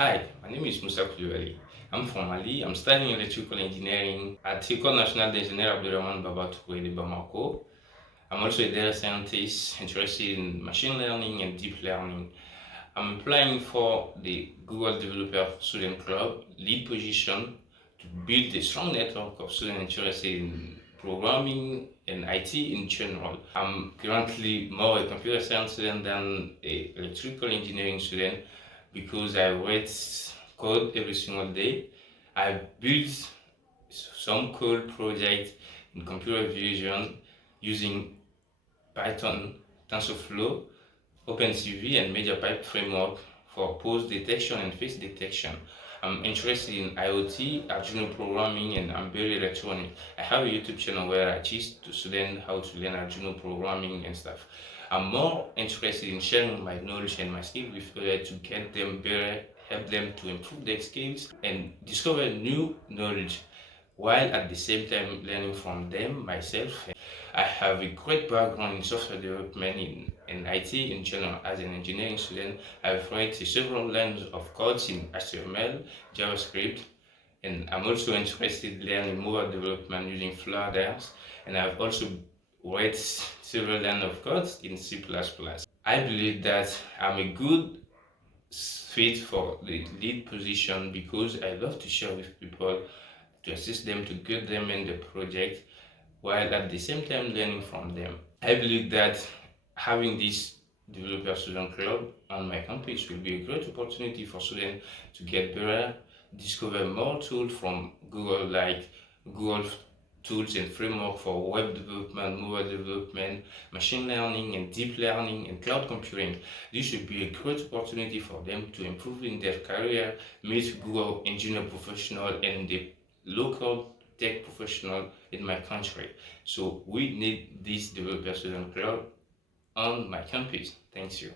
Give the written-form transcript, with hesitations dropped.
Hi, my name is Musa Koulibaly. I'm from Mali. I'm studying electrical engineering at École nationale d'ingénieur Abdurrahman Baba Touré de Bamako. I'm also a data scientist interested in machine learning and deep learning. I'm applying for the Google Developer Student Club lead position to build a strong network of students interested in programming and IT in general. I'm currently more a computer science student than a electrical engineering student because I write code every single day. I built some code project in computer vision using Python, TensorFlow, OpenCV, and MediaPipe framework for pose detection and face detection. I'm interested in IoT, Arduino programming, and embedded electronics. I have a YouTube channel where I teach to students how to learn Arduino programming and stuff. I'm more interested in sharing my knowledge and my skills with others to get them better, help them to improve their skills, and discover new knowledge while at the same time learning from them myself. I have a great background in software development in IT in general. As an engineering student, I've written several lines of codes in HTML, JavaScript, and I'm also interested in learning mobile development using Flutter, and I've also written several lines of codes in C++. I believe that I'm a good fit for the lead position because I love to share with people to assist them to get them in the project while at the same time learning from them. I believe that having this developer student club on my campus will be a great opportunity for students to get better, discover more tools from Google like Google tools and framework for web development, mobile development, machine learning and deep learning and cloud computing. This should be a great opportunity for them to improve in their career, meet Google engineer professional and the local tech professional in my country. So we need this developer student club on my campus. Thanks you.